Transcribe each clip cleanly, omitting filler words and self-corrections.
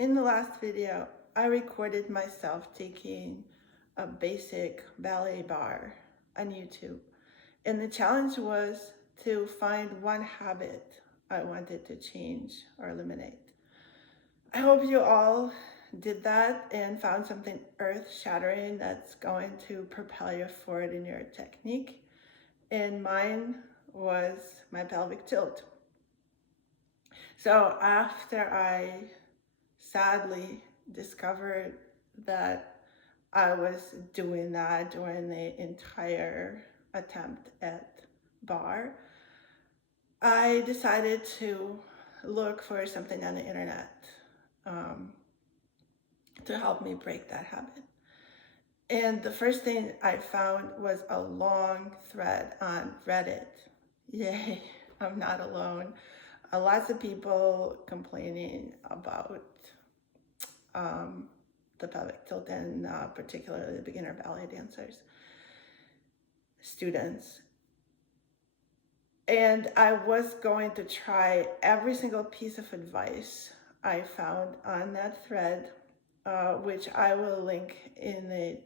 In the last video, I recorded myself taking a basic ballet barre on YouTube. And the challenge was to find one habit I wanted to change or eliminate. I hope you all did that and found something earth-shattering that's going to propel you forward in your technique. And mine was my pelvic tilt. So after I sadly discovered that I was doing that during the entire attempt at barre, I decided to look for something on the internet to help me break that habit. And the first thing I found was a long thread on Reddit. Yay, I'm not alone. Lots of people complaining about the pelvic tilt, and particularly the beginner ballet dancers, students. And I was going to try every single piece of advice I found on that thread, which I will link in the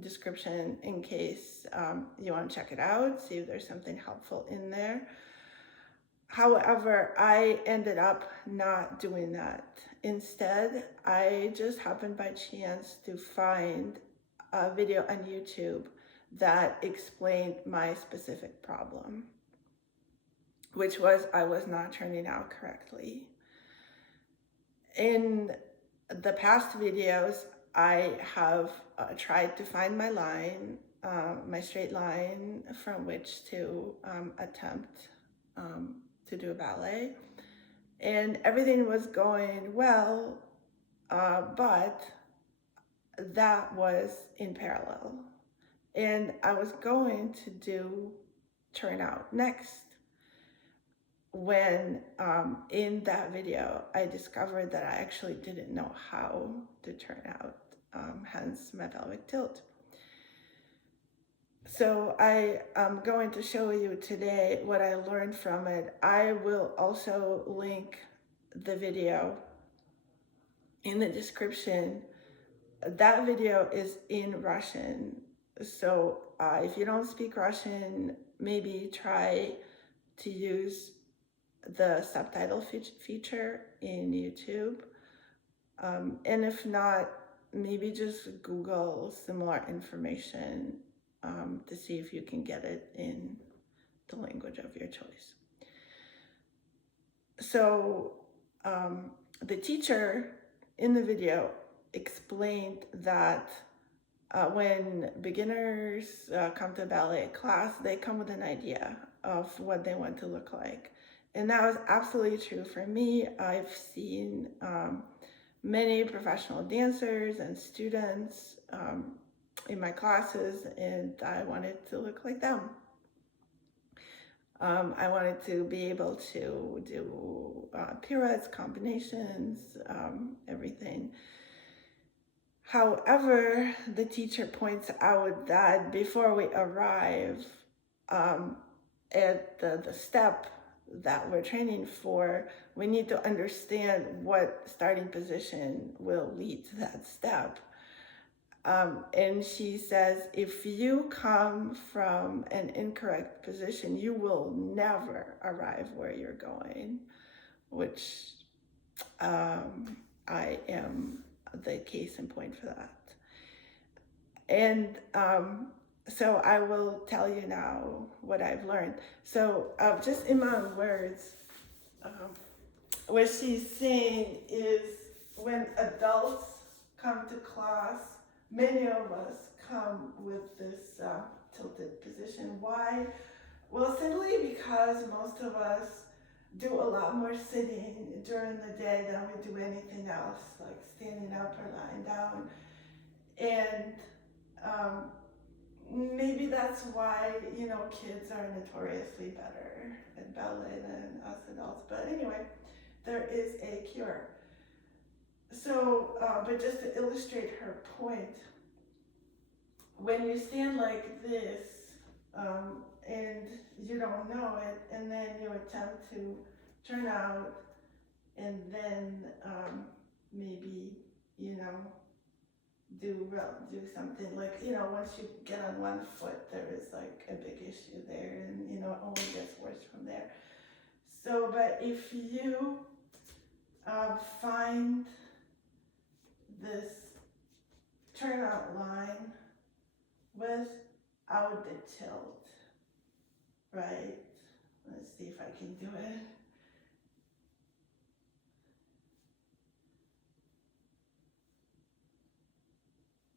description in case you want to check it out, see if there's something helpful in there. However, I ended up not doing that. Instead, I just happened by chance to find a video on YouTube that explained my specific problem, which was I was not turning out correctly. In the past videos, I have tried to find my line, my straight line from which to attempt to do a ballet, and everything was going well, but that was in parallel, and I was going to do turnout next when in that video I discovered that I actually didn't know how to turn out, hence my pelvic tilt. So I am going to show you today what I learned from it. I will also link the video in the description. That video is in Russian. So if you don't speak Russian, maybe try to use the subtitle feature in YouTube. And if not, maybe just Google similar information to see if you can get it in the language of your choice. So the teacher in the video explained that when beginners come to a ballet class, they come with an idea of what they want to look like. And that was absolutely true for me. I've seen many professional dancers and students in my classes, and I wanted to look like them. I wanted to be able to do pirouettes, combinations, everything. However, the teacher points out that before we arrive at the step that we're training for, we need to understand what starting position will lead to that step. And she says, if you come from an incorrect position, you will never arrive where you're going, which I am the case in point for that. And so I will tell you now what I've learned. So just in my own words, what she's saying is when adults come to class, many of us come with this tilted position. Why? Well, simply because most of us do a lot more sitting during the day than we do anything else, like standing up or lying down. And maybe that's why, kids are notoriously better at ballet than us adults. But anyway, there is a cure. So, but just to illustrate her point, when you stand like this and you don't know it, and then you attempt to turn out, and then do something like, once you get on one foot, there is like a big issue there, and it only gets worse from there. So, but if you find this turnout line without the tilt, right? Let's see if I can do it.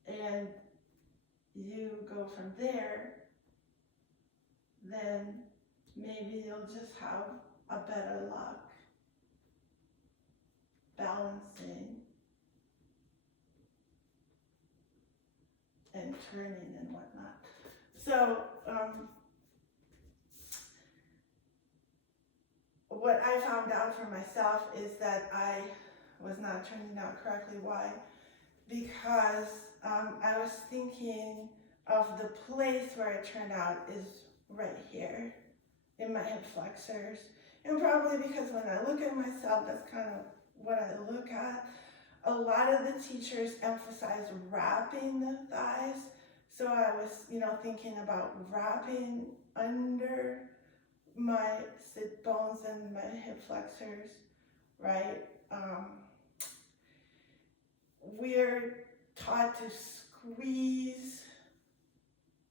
And you go from there, then maybe you'll just have a better luck balancing and turning and whatnot. So what I found out for myself is that I was not turning out correctly. Why? Because I was thinking of the place where I turned out is right here in my hip flexors. And probably because when I look at myself, that's kind of what I look at. A lot of the teachers emphasize wrapping the thighs. So I was, thinking about wrapping under my sit bones and my hip flexors, right? We're taught to squeeze,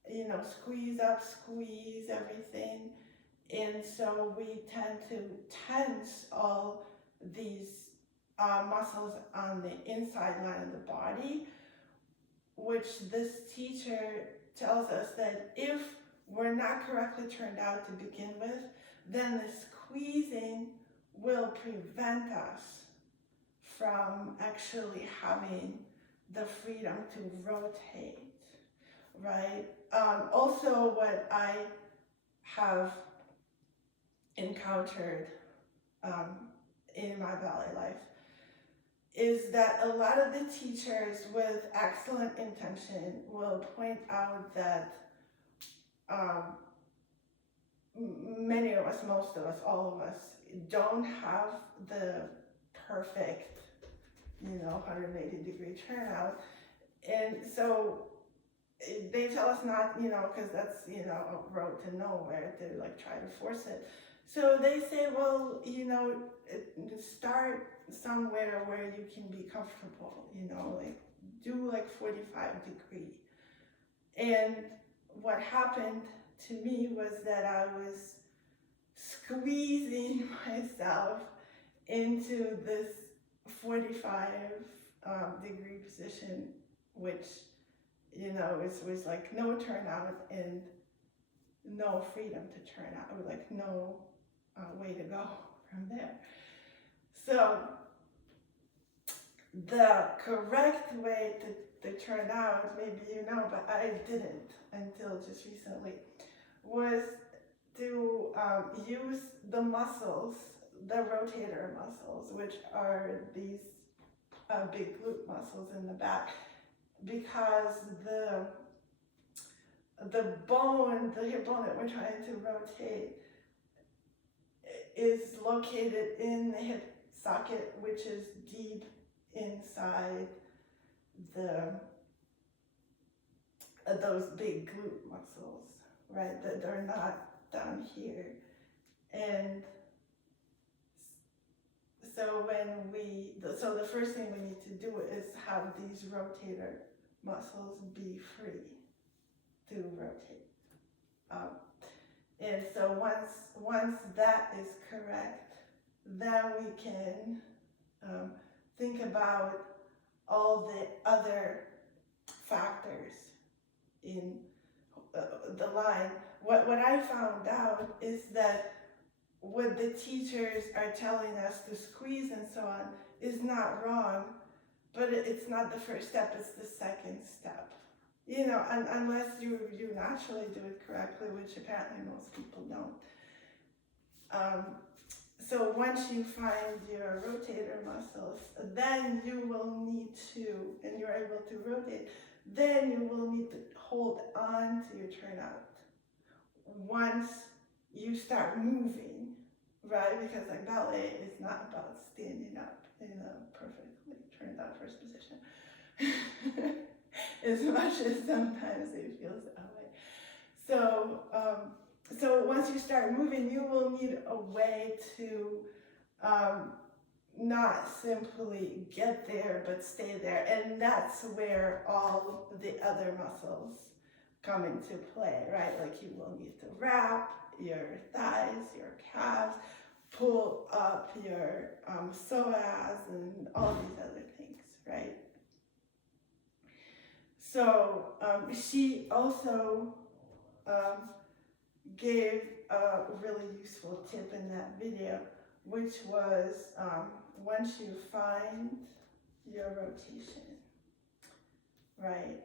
squeeze up, squeeze everything. And so we tend to tense all these muscles on the inside line of the body, which this teacher tells us that if we're not correctly turned out to begin with, then the squeezing will prevent us from actually having the freedom to rotate, right? Also, what I have encountered in my ballet life is that a lot of the teachers with excellent intention will point out that many of us, most of us, all of us, don't have the perfect, 180-degree turnout. And so they tell us not, because that's, a road to nowhere to try to force it. So they say, well, start somewhere where you can be comfortable, do 45-degree. And what happened to me was that I was squeezing myself into this 45-degree position, which, was like no turnout and no freedom to turn out, or no way to go from there. So the correct way to turn out, maybe but I didn't until just recently, was to use the muscles, the rotator muscles, which are these big glute muscles in the back, because the bone, the hip bone that we're trying to rotate, is located in the hip socket, which is deep inside those big glute muscles, right? That they're not down here. And so so the first thing we need to do is have these rotator muscles be free to rotate. And so once that is correct, then we can think about all the other factors in the line. What I found out is that what the teachers are telling us to squeeze and so on is not wrong, but it's not the first step, it's the second step. Unless you naturally do it correctly, which apparently most people don't. So once you find your rotator muscles, then you will need to, and you're able to rotate, then you will need to hold on to your turnout once you start moving, right? Because ballet is not about standing up in a perfectly turned out first position. as much as sometimes it feels that way. So, so once you start moving, you will need a way to not simply get there, but stay there. And that's where all the other muscles come into play, right? Like you will need to wrap your thighs, your calves, pull up your psoas and all these other things, right? So she also gave a really useful tip in that video, which was once you find your rotation, right,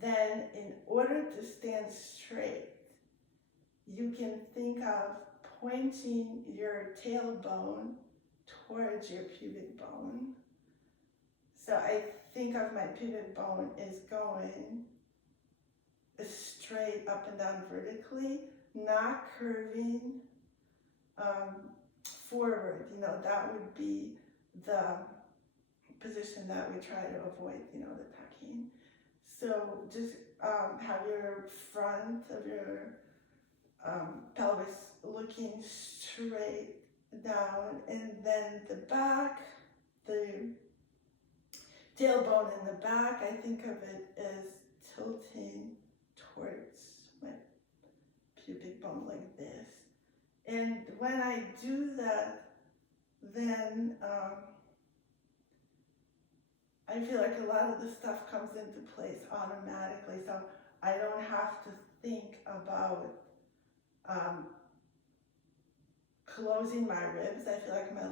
then in order to stand straight, you can think of pointing your tailbone towards your pubic bone. So I think of my pubic bone as going straight up and down vertically, not curving forward. You know, that would be the position that we try to avoid, you know, the tucking. So just have your front of your pelvis looking straight down, and then the back, the tailbone in the back, I think of it as tilting towards my pubic bone like this. And when I do that, then I feel like a lot of the stuff comes into place automatically, so I don't have to think about closing my ribs. I feel like my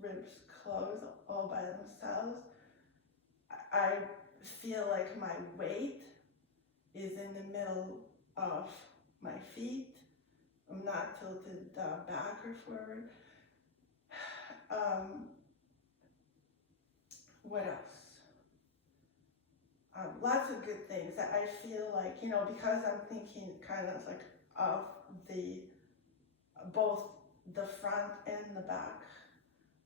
ribs close all by themselves. I feel like my weight is in the middle of my feet. I'm not tilted back or forward. What else? Lots of good things that I feel like, you know, because I'm thinking kind of like of the both the front and the back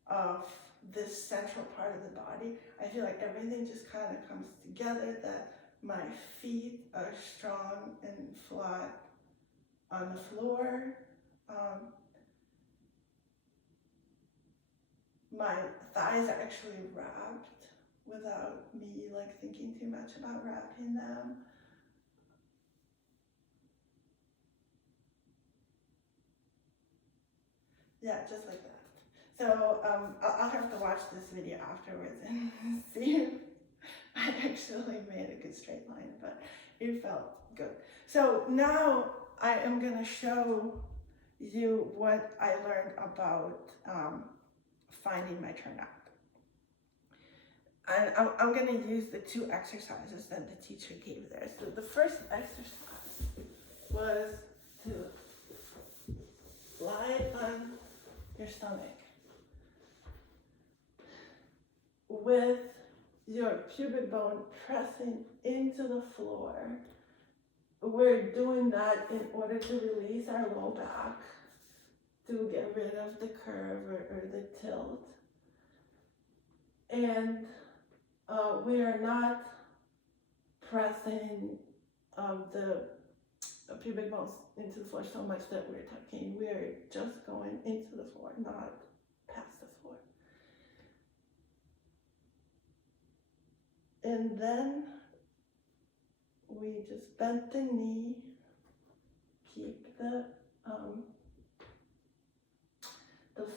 of this central part of the body, I feel like everything just kind of comes together, that my feet are strong and flat on the floor. My thighs are actually wrapped without me like thinking too much about wrapping them. Yeah, just like that. So I'll have to watch this video afterwards and see if I actually made a good straight line, but it felt good. So now I am going to show you what I learned about finding my turnout. And I'm going to use the two exercises that the teacher gave there. So the first exercise was to lie on your stomach with your pubic bone pressing into the floor. We're doing that in order to release our low back, to get rid of the curve or the tilt. And we are not pressing the pubic bones into the floor so much that we're tucking. We are just going into the floor, not past the floor. And then we just bend the knee, keep the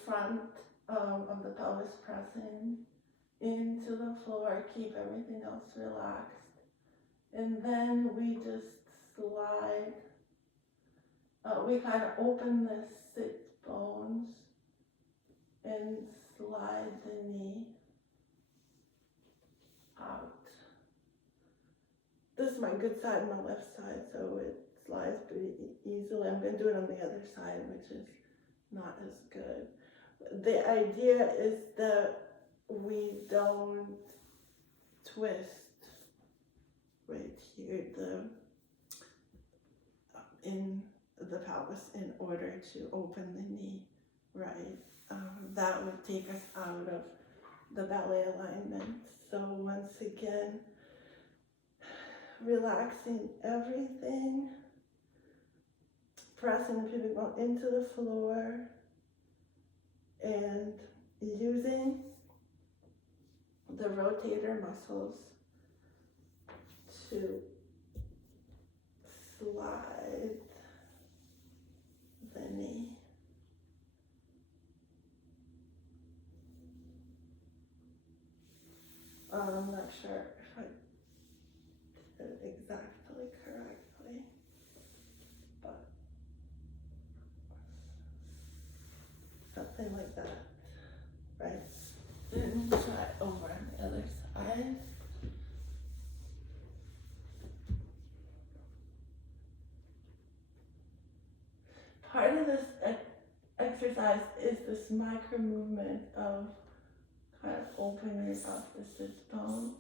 front of the pelvis pressing into the floor, keep everything else relaxed. And then we just slide, we kind of open the sit bones and slide the knee out. This is my good side and my left side, so it slides pretty easily. I'm going to do it on the other side, which is not as good. The idea is that we don't twist right here in the pelvis in order to open the knee, right? That would take us out of the ballet alignment. So once again, relaxing everything, pressing the pubic bone into the floor, and using the rotator muscles to slide the knee. I'm not sure if I did it exactly correctly, but something like that, right? Then try over on the other side. Part of this exercise is this micro movement of kind of opening up the sits bones,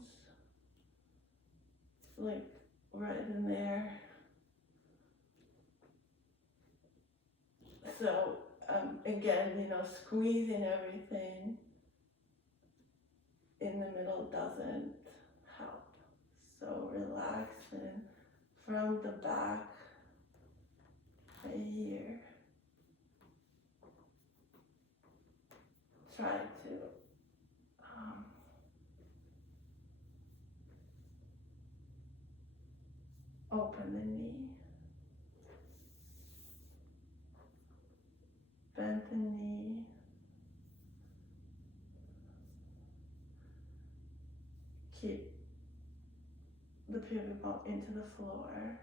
like right in there. So again, squeezing everything in the middle doesn't help. So relaxing from the back right here. Try to open the knee, bend the knee, keep the pubic bone into the floor,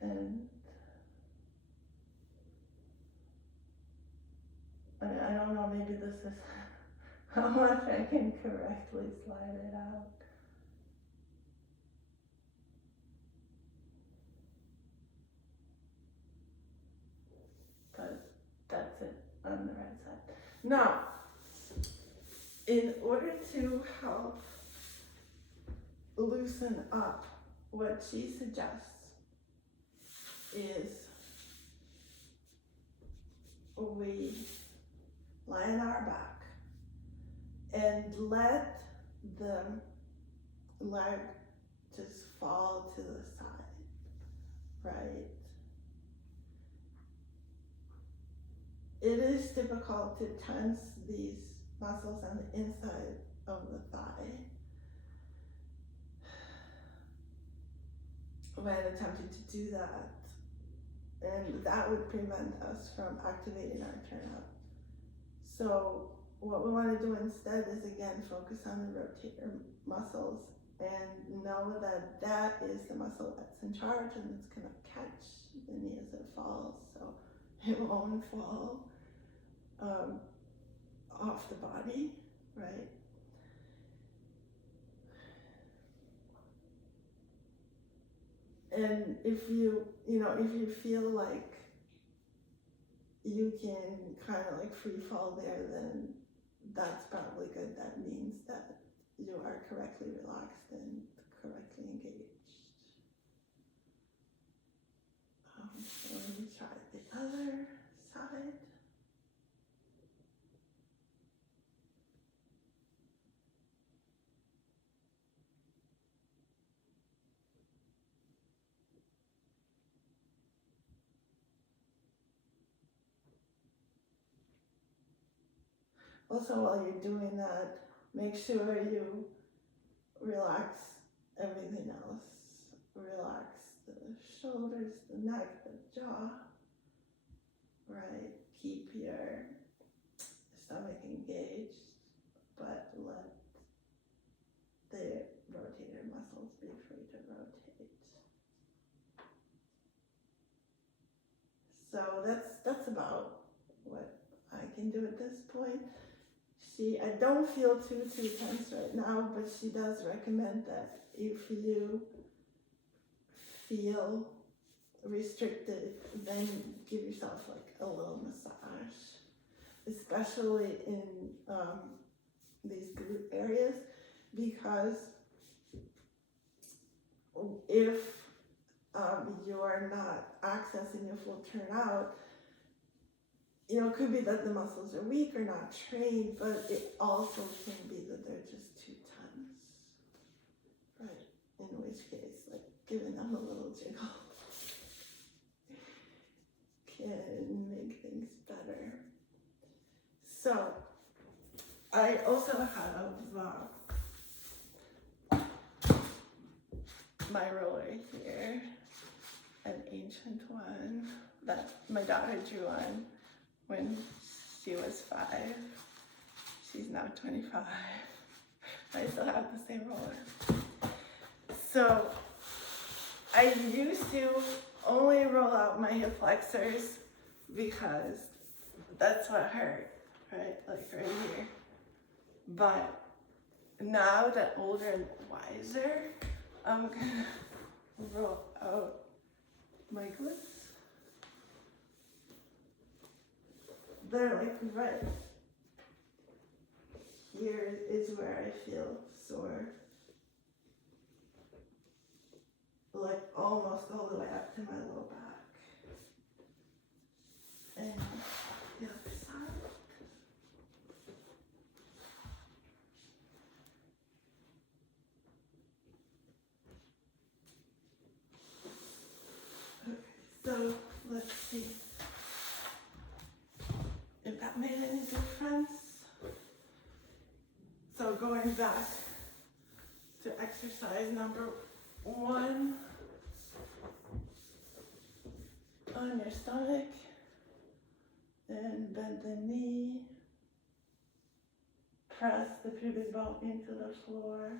and I don't know, maybe this is how much I can correctly slide it out. But that's it on the right side. Now, in order to help loosen up, what she suggests is we lie on our back and let the leg just fall to the side, right? It is difficult to tense these muscles on the inside of the thigh when attempting to do that, and that would prevent us from activating our turnout. So what we want to do instead is again focus on the rotator muscles and know that that is the muscle that's in charge and it's going to catch the knee as it falls, so it won't fall off the body, right? And if you feel like you can kind of like free fall there, then that's probably good. That means that you are correctly relaxed and correctly engaged. So let me try the other side. Also, while you're doing that, make sure you relax everything else. Relax the shoulders, the neck, the jaw, right? Keep your stomach engaged, but let the rotator muscles be free to rotate. So that's about what I can do at this point. I don't feel too tense right now, but she does recommend that if you feel restricted, then give yourself like a little massage, especially in these glute areas, because if you are not accessing your full turnout, it could be that the muscles are weak or not trained, but it also can be that they're just too tense. which case, like giving them a little jiggle can make things better. So I also have my roller here, an ancient one that my daughter drew on when she was 5. She's now 25. I still have the same roller. So I used to only roll out my hip flexors because that's what hurt, right? Like right here. But now that older and wiser, I'm gonna roll out my glutes. They're like right here is where I feel sore. Like almost all the way up to my low back. And the other side. Okay, so let's see if that made any difference. So going back to exercise number 1, on your stomach, and bend the knee, press the pubic bone into the floor,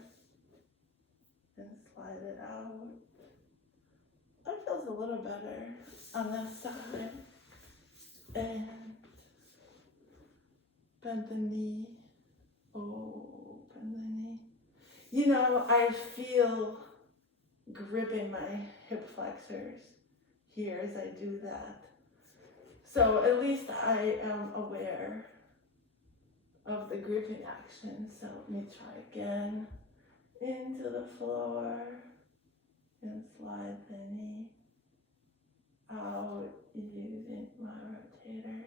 and slide it out. That feels a little better on this side, and bend the knee, open the knee. You know, I feel gripping my hip flexors here as I do that. So at least I am aware of the gripping action. So let me try again. Into the floor and slide the knee out using my rotator.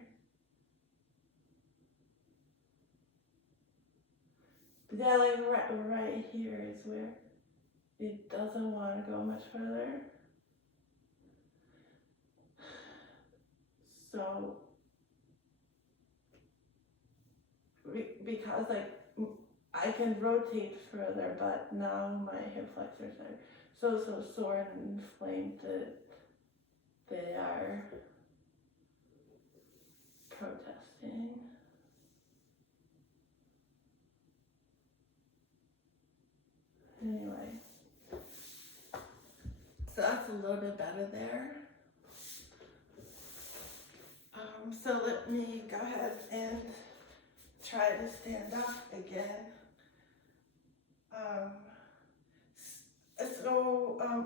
But yeah, like right here is where it doesn't want to go much further. So, because like I can rotate further, but now my hip flexors are so sore and inflamed that they are protesting. Anyway, so that's a little bit better there. So let me go ahead and try to stand up again.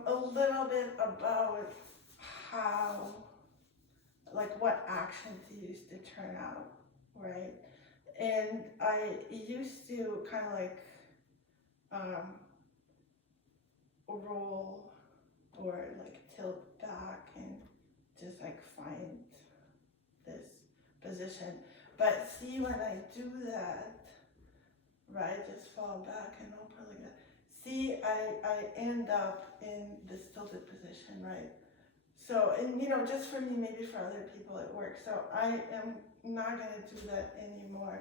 A little bit about how, like what action to use to turn out, right? And I used to kind of like roll or like tilt back and just like find this position. But see, when I do that, right, just fall back and open like that. See, I end up in this tilted position, right? So, and you know, just for me, maybe for other people it works. So I am not gonna do that anymore.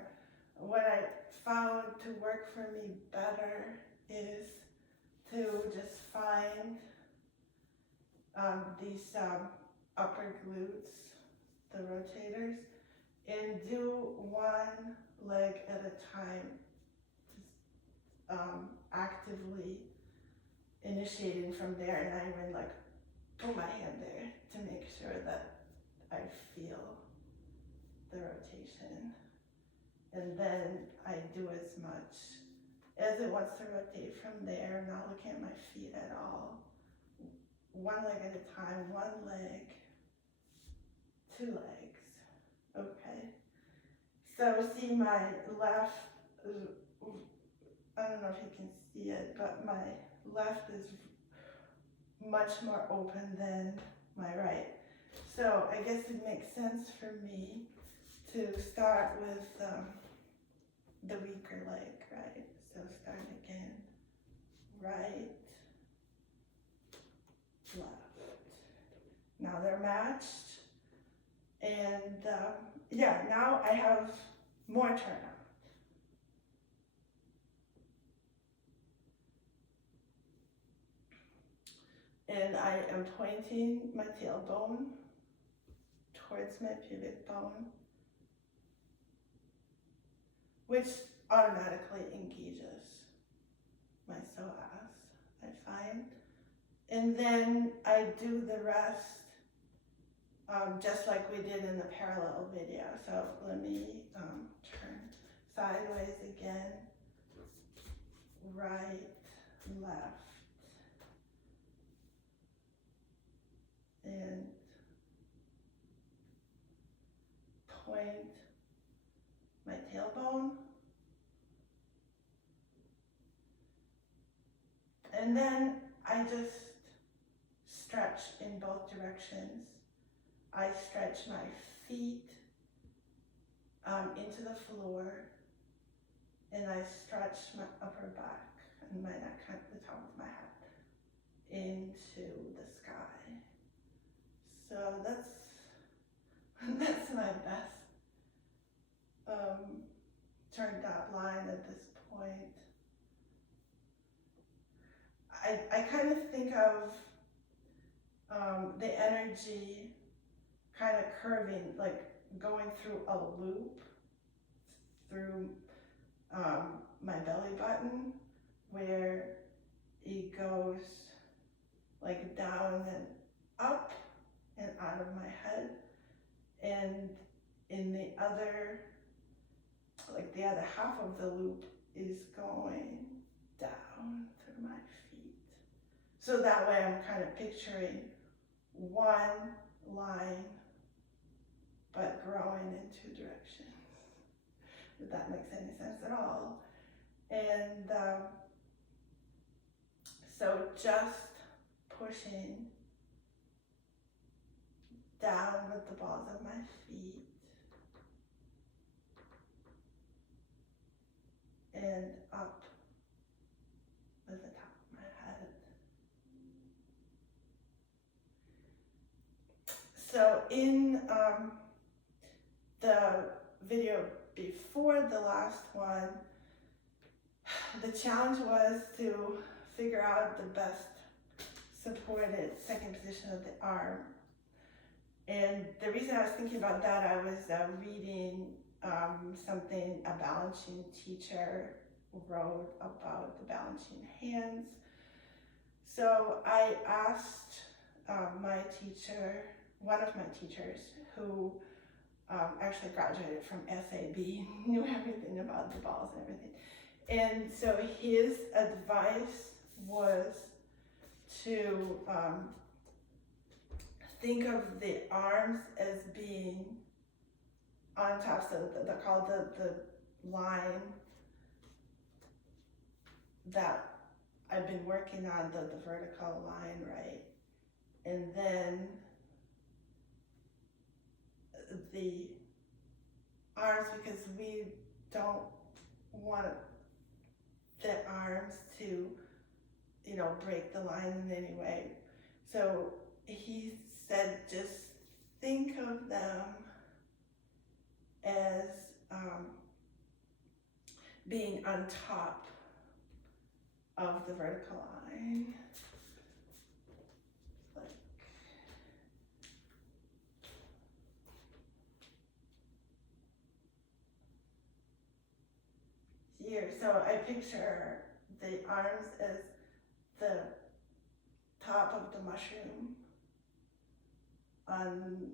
What I found to work for me better is to just find these upper glutes, the rotators, and do one leg at a time, actively initiating from there, and I would like put my hand there to make sure that I feel the rotation, and then I do as much as it wants to rotate from there, not looking at my feet at all. One leg at a time, one leg, 2 legs, okay? So see my left, I don't know if you can see it, but my left is much more open than my right. So I guess it makes sense for me to start with the weaker leg, right? So start again, right, Now they're matched. And yeah, now I have more turnout. And I am pointing my tailbone towards my pubic bone, which automatically engages my psoas, I find. And then I do the rest just like we did in the parallel video. So let me turn sideways again, right, left, and point my tailbone. And then I just stretch in both directions. I stretch my feet into the floor, and I stretch my upper back and my neck, the top of my head, into the sky. So that's my best turned out line at this point. I kind of think of the energy kind of curving, like going through a loop through my belly button, where it goes like down and up and out of my head, and in the other, like the other half of the loop is going down through my feet. So that way I'm kind of picturing one line but growing in two directions, if that makes any sense at all. And so just pushing down with the balls of my feet and up with the top of my head. So in the video before the last one, the challenge was to figure out the best supported second position of the arm. And the reason I was thinking about that, I was reading something a balancing teacher wrote about the balancing hands. So I asked my teacher, one of my teachers, who actually graduated from SAB, knew everything about the balls and everything. And so his advice was to think of the arms as being on top, so they're called the line that I've been working on, the vertical line, right? And then the arms, because we don't want the arms to, break the line in any way. So he said, just think of them as being on top of the vertical line. Like here. So I picture the arms as the top of the mushroom on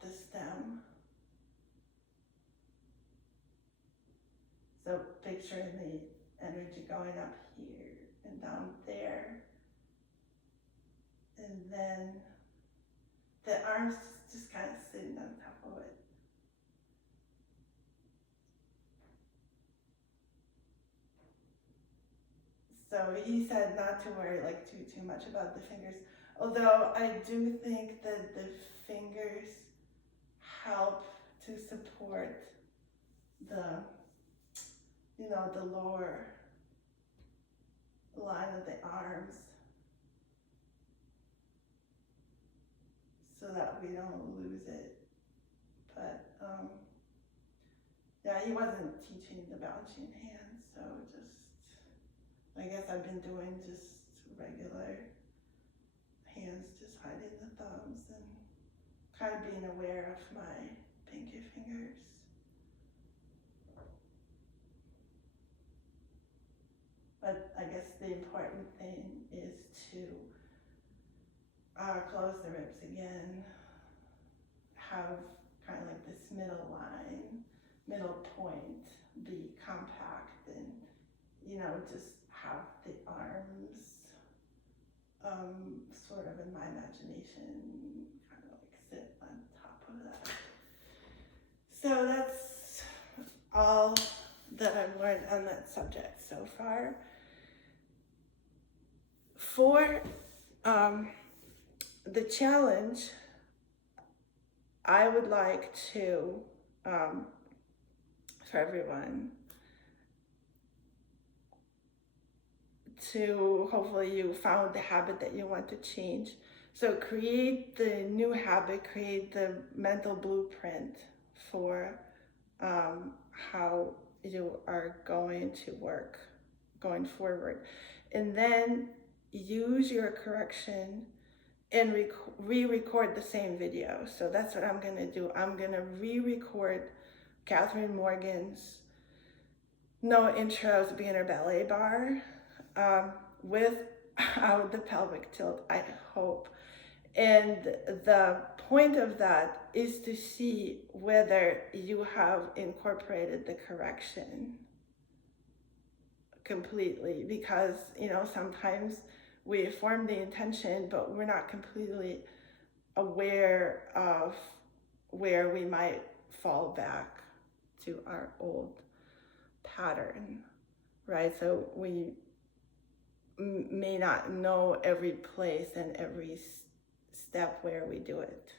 the stem. So picturing the energy going up here and down there. And then the arms just kind of sitting on top of it. So he said not to worry too much about the fingers. Although I do think that the fingers help to support the lower line of the arms. so that we don't lose it. But yeah, he wasn't teaching the balancing hands, so just, I guess I've been doing just regular hands, just hiding the thumbs and kind of being aware of my pinky fingers. But I guess the important thing is to close the ribs again, have kind of like this middle line, middle point, be compact, and, you know, just have the arms sort of in my imagination kind of like sit on top of that. So that's all that I've learned on that subject so far. For the challenge, I would like to, for everyone, to hopefully you found the habit that you want to change. So create the new habit, create the mental blueprint for how you are going to work going forward. And then use your correction and re-record the same video. So that's what I'm gonna do. I'm gonna re-record Catherine Morgan's No Intros Beginner Ballet Barre without the pelvic tilt, I hope. And the point of that is to see whether you have incorporated the correction completely, because, you know, sometimes we form the intention, but we're not completely aware of where we might fall back to our old pattern, right? So we may not know every place and every step where we do it.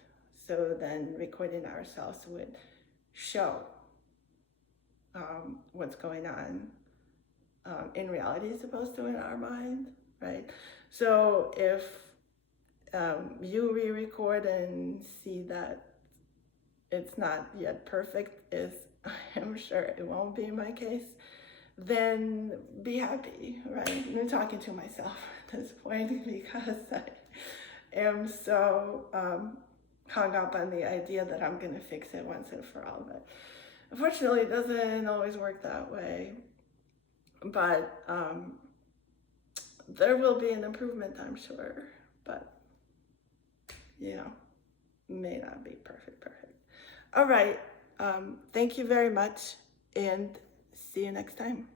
So then recording ourselves would show what's going on in reality as opposed to in our mind, right? So if you re-record and see that it's not yet perfect, as I am sure it won't be my case, then be happy, right? I'm talking to myself at this point because I am so hung up on the idea that I'm gonna fix it once and for all. But unfortunately, it doesn't always work that way. But there will be an improvement, I'm sure, but, you know, may not be perfect. All right, thank you very much, and see you next time.